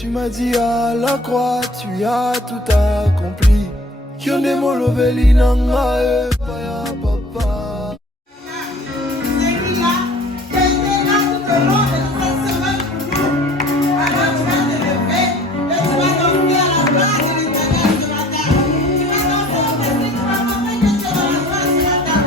Tu m'as dit à la croix, tu as tout accompli. Kyonde moloveli nanga e paya papa. Celui-là, qui a été là tout au long de cette semaine pour nous. Alors tu vas te lever et tu vas danser à la gloire de l'Éternel ce matin. Tu vas danser au Messie, tu vas montrer que tu es dans la joie ce matin.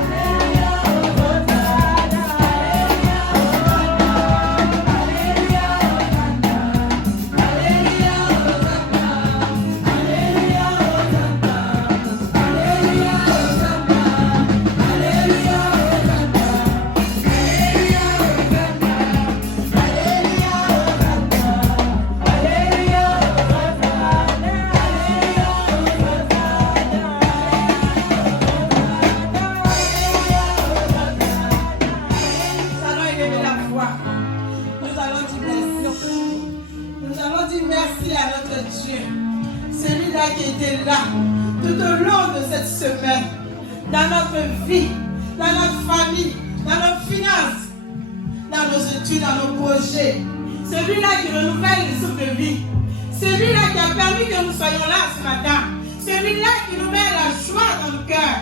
Merci à notre Dieu, celui-là qui était là tout au long de cette semaine, dans notre vie, dans notre famille, dans nos finances, dans nos études, dans nos projets. Celui-là qui renouvelle les souffles de vie. Celui-là qui a permis que nous soyons là ce matin. Celui-là qui nous met la joie dans le cœur.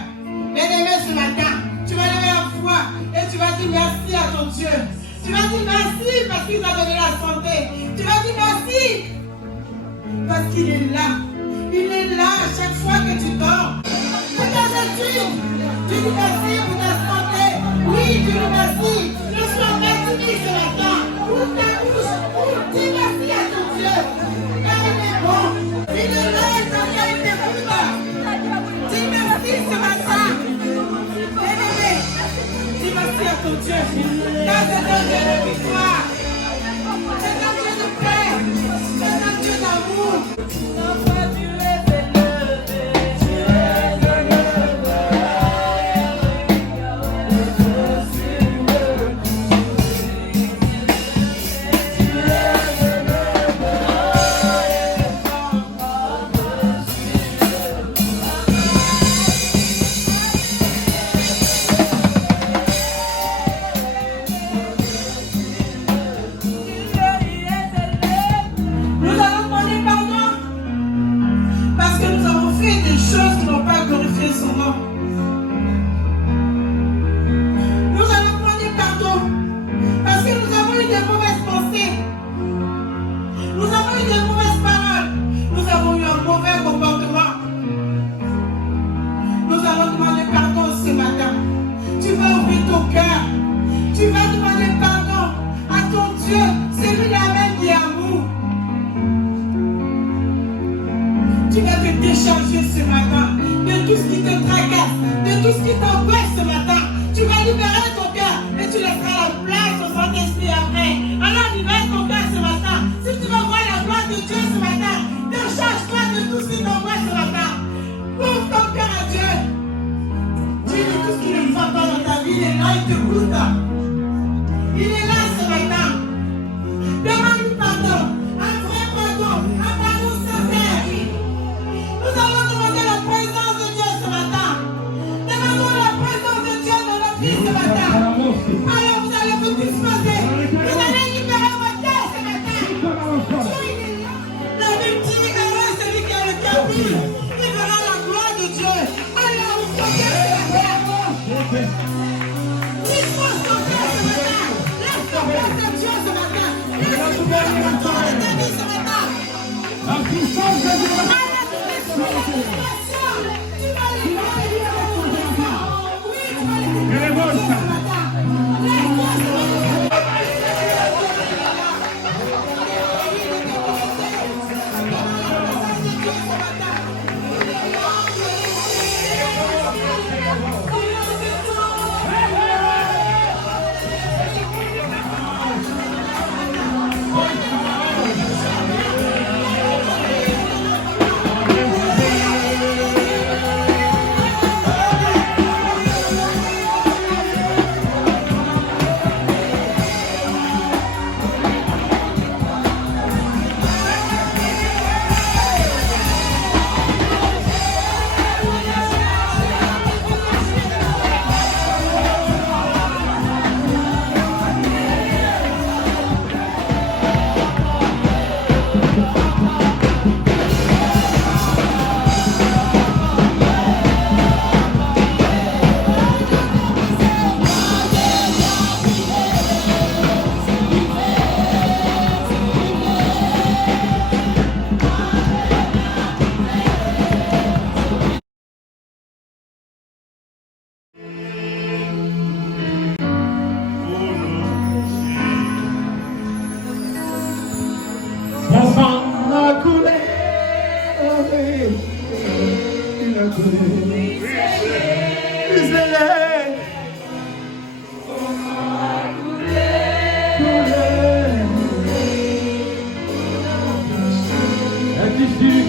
Bien-aimé, ce matin, tu vas lever la foi et tu vas dire merci à ton Dieu. Tu vas dire merci parce qu'il t'a donné la santé. Tu vas dire merci parce qu'il est là. Il est là à chaque fois que tu dors. Pour ta étude, tu dis merci pour ta santé. Oui, tu dis merci. Ne sois pas timide ce matin. Ouvre ta bouche. Dis merci à ton Dieu. Car il est bon. Il est là et ton cœur est écoute. Dis merci ce matin. Bien-aimé, dis merci à ton Dieu. Car c'est un Dieu de victoire. C'est un Dieu de paix. C'est un Dieu d'amour.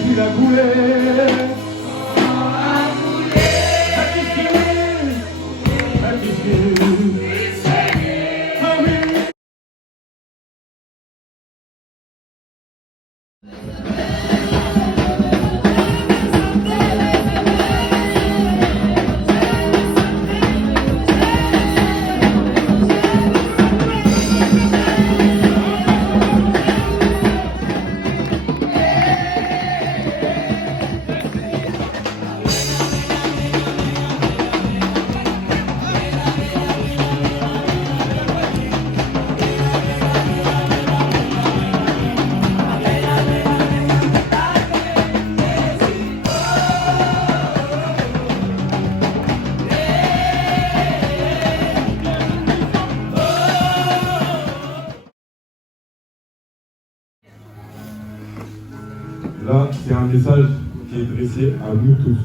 Il a coulé. Là, c'est un message qui est dressé à nous tous.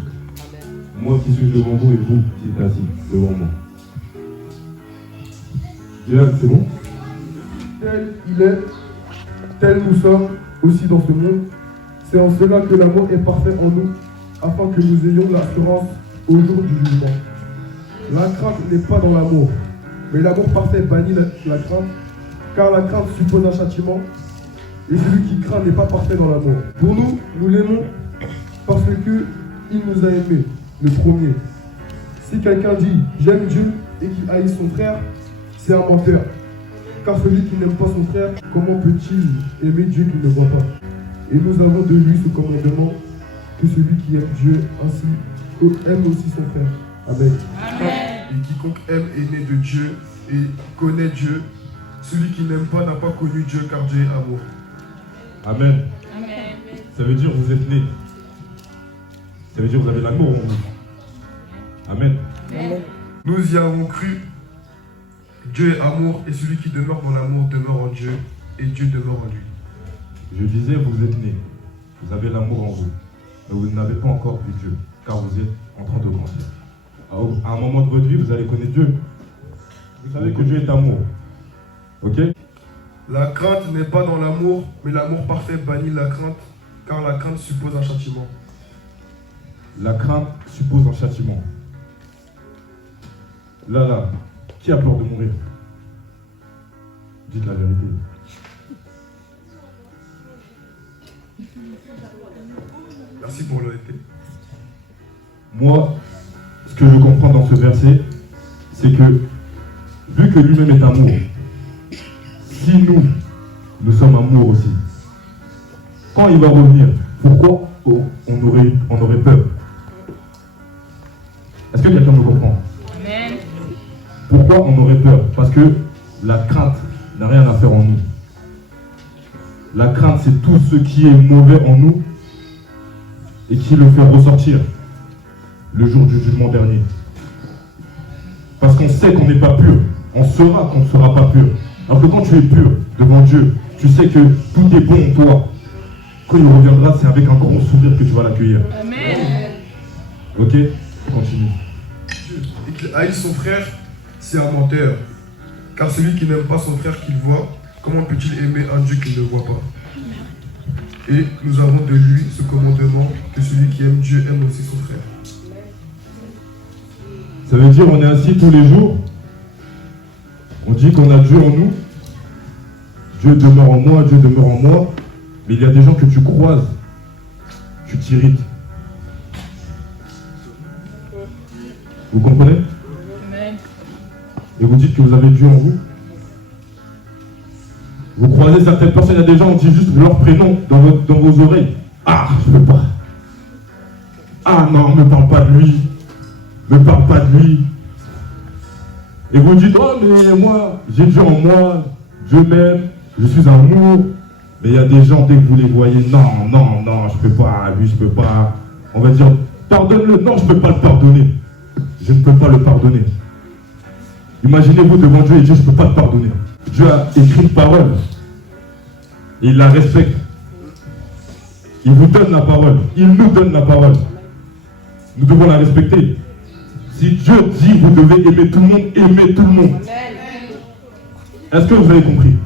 Moi qui suis devant vous et vous qui êtes assis devant moi. Dylan, c'est bon? Tel il est, tel nous sommes aussi dans ce monde. C'est en cela que l'amour est parfait en nous, afin que nous ayons l'assurance au jour du jugement. La crainte n'est pas dans l'amour, mais l'amour parfait bannit la crainte, car la crainte suppose un châtiment, et celui qui craint n'est pas parfait dans l'amour. Pour nous, nous l'aimons parce qu'il nous a aimés, le premier. Si quelqu'un dit « j'aime Dieu » et qu'il haït son frère, c'est un menteur. Car celui qui n'aime pas son frère, comment peut-il aimer Dieu qu'il ne voit pas? Et nous avons de lui ce commandement, que celui qui aime Dieu ainsi aime aussi son frère. Amen. Amen. Et quiconque aime est né de Dieu et connaît Dieu. Celui qui n'aime pas n'a pas connu Dieu, car Dieu est amour. Amen. Amen. Ça veut dire que vous êtes nés. Ça veut dire que vous avez l'amour en vous. Amen. Amen. Nous y avons cru. Dieu est amour, et celui qui demeure dans l'amour demeure en Dieu, et Dieu demeure en lui. Je disais, vous êtes nés. Vous avez l'amour en vous. Mais vous n'avez pas encore vu Dieu, car vous êtes en train de grandir. À un moment de votre vie, vous allez connaître Dieu. Vous savez que Dieu est amour. Ok? La crainte n'est pas dans l'amour, mais l'amour parfait bannit la crainte, car la crainte suppose un châtiment. La crainte suppose un châtiment. Là, qui a peur de mourir? Dites la vérité. Merci pour l'honnêteté. Moi, ce que je comprends dans ce verset, c'est que, vu que lui-même est amour, si nous sommes amour aussi, quand il va revenir, pourquoi on aurait peur? Est-ce que quelqu'un me comprend? Amen. Pourquoi on aurait peur? Parce que la crainte n'a rien à faire en nous. La crainte, c'est tout ce qui est mauvais en nous et qui le fait ressortir le jour du jugement dernier. Parce qu'on sait qu'on n'est pas pur. On saura qu'on ne sera pas pur. Alors que quand tu es pur devant Dieu, tu sais que tout est bon en toi. Quand il reviendra, c'est avec un grand sourire que tu vas l'accueillir. Amen. Ok? Continue. Et qu'il haït son frère, c'est un menteur. Car celui qui n'aime pas son frère qu'il voit, comment peut-il aimer un Dieu qu'il ne voit pas? Et nous avons de lui ce commandement, que celui qui aime Dieu aime aussi son frère. Ça veut dire on est assis tous les jours. On dit qu'on a Dieu en nous. Dieu demeure en moi, Dieu demeure en moi. Mais il y a des gens que tu croises. Tu t'irrites. Vous comprenez? Amen. Et vous dites que vous avez Dieu en vous. Vous croisez certaines personnes, il y a des gens, on dit juste leur prénom dans vos oreilles. Ah, je peux pas. Ah non, ne me parle pas de lui. Ne me parle pas de lui. Et vous dites, oh mais moi, j'ai Dieu en moi, Dieu m'aime, je suis amour. Mais il y a des gens, dès que vous les voyez, non, non, non, je peux pas, lui, je peux pas. On va dire, pardonne-le. Non, je peux pas le pardonner. Je ne peux pas le pardonner. Imaginez-vous devant Dieu et dire, je ne peux pas te pardonner. Dieu a écrit une parole. Et il la respecte. Il vous donne la parole. Il nous donne la parole. nous devons la respecter. Si Dieu dit vous devez aimer tout le monde, aimez tout le monde. Est-ce que vous avez compris?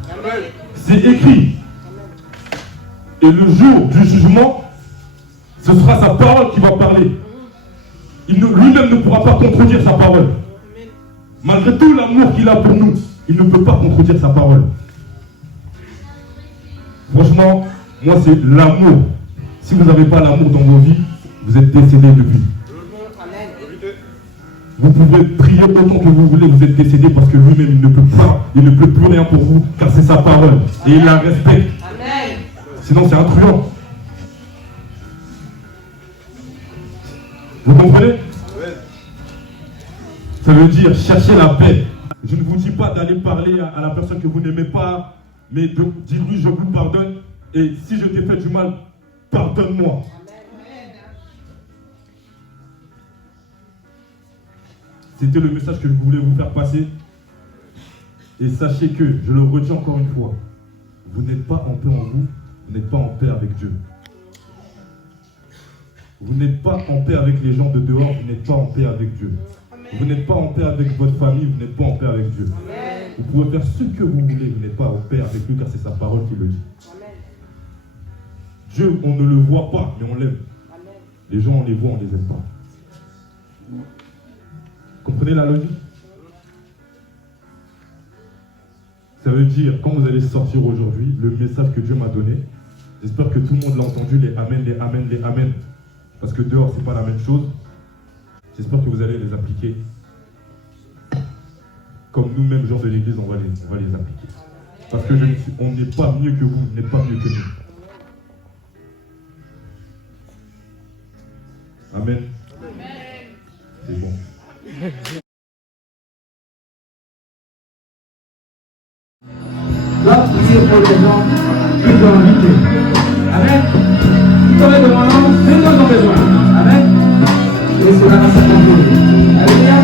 C'est écrit. Et le jour du jugement, ce sera sa parole qui va parler. Lui-même ne pourra pas contredire sa parole. Malgré tout l'amour qu'il a pour nous, il ne peut pas contredire sa parole. Franchement, moi c'est l'amour. Si vous n'avez pas l'amour dans vos vies, vous êtes décédé depuis. Vous pouvez prier autant que vous voulez, vous êtes décédé parce que lui-même il ne peut pas, il ne peut plus rien pour vous, car c'est sa parole. Et il la respecte. Sinon c'est un truand. Vous comprenez? Ça veut dire chercher la paix. Je ne vous dis pas d'aller parler à la personne que vous n'aimez pas, mais de dire oui, je vous pardonne, et si je t'ai fait du mal, pardonne-moi. C'était le message que je voulais vous faire passer. Et sachez que, je le redis encore une fois, vous n'êtes pas en paix en vous, vous n'êtes pas en paix avec Dieu. Vous n'êtes pas en paix avec les gens de dehors, vous n'êtes pas en paix avec Dieu. Vous n'êtes pas en paix avec votre famille, vous n'êtes pas en paix avec Dieu. Vous pouvez faire ce que vous voulez, vous n'êtes pas en paix avec lui, car c'est sa parole qui le dit. Dieu, on ne le voit pas, mais on l'aime. Les gens, on les voit, on ne les aime pas. Comprenez la logique? Ça veut dire, quand vous allez sortir aujourd'hui, le message que Dieu m'a donné, j'espère que tout le monde l'a entendu, les amen, les amen, les amen. Parce que dehors, c'est pas la même chose. J'espère que vous allez les appliquer. Comme nous-mêmes, gens de l'église, on va les appliquer. Parce que on n'est pas mieux que vous, vous n'êtes pas mieux que nous. Amen. C'est bon. Là, prier pour les gens qui sont invités. Amen. Tout en demandant, fais-nous ton besoin. Amen. Et cela va s'accomplir. Alléluia.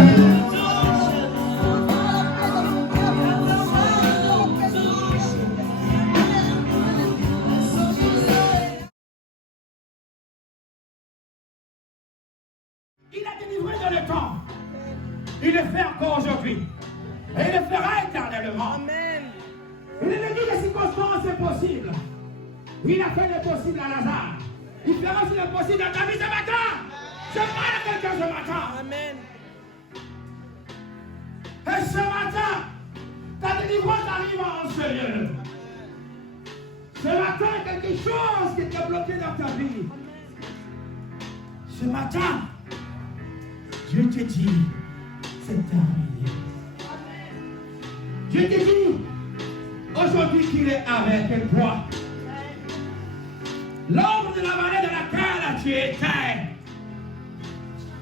Il a délivré dans le temps. Il le fait encore aujourd'hui. Et il le fera éternellement. Amen. Il est dit les circonstances, c'est possible. Il a fait le possible à Lazare. Il fera aussi le possible à ta vie ce matin. Je parle à quelqu'un ce matin. Amen. Et ce matin, ta délivrance arrive en ce lieu. Ce matin, quelque chose qui était bloqué dans ta vie. Ce matin, Dieu te dit, c'est terminé. Dieu te dit, aujourd'hui qu'il est avec toi. L'ombre de la vallée de laquelle tu étais.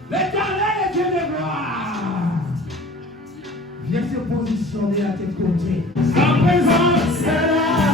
L'Éternel est Dieu de gloire. Viens se positionner à tes côtés. Sa présence est là.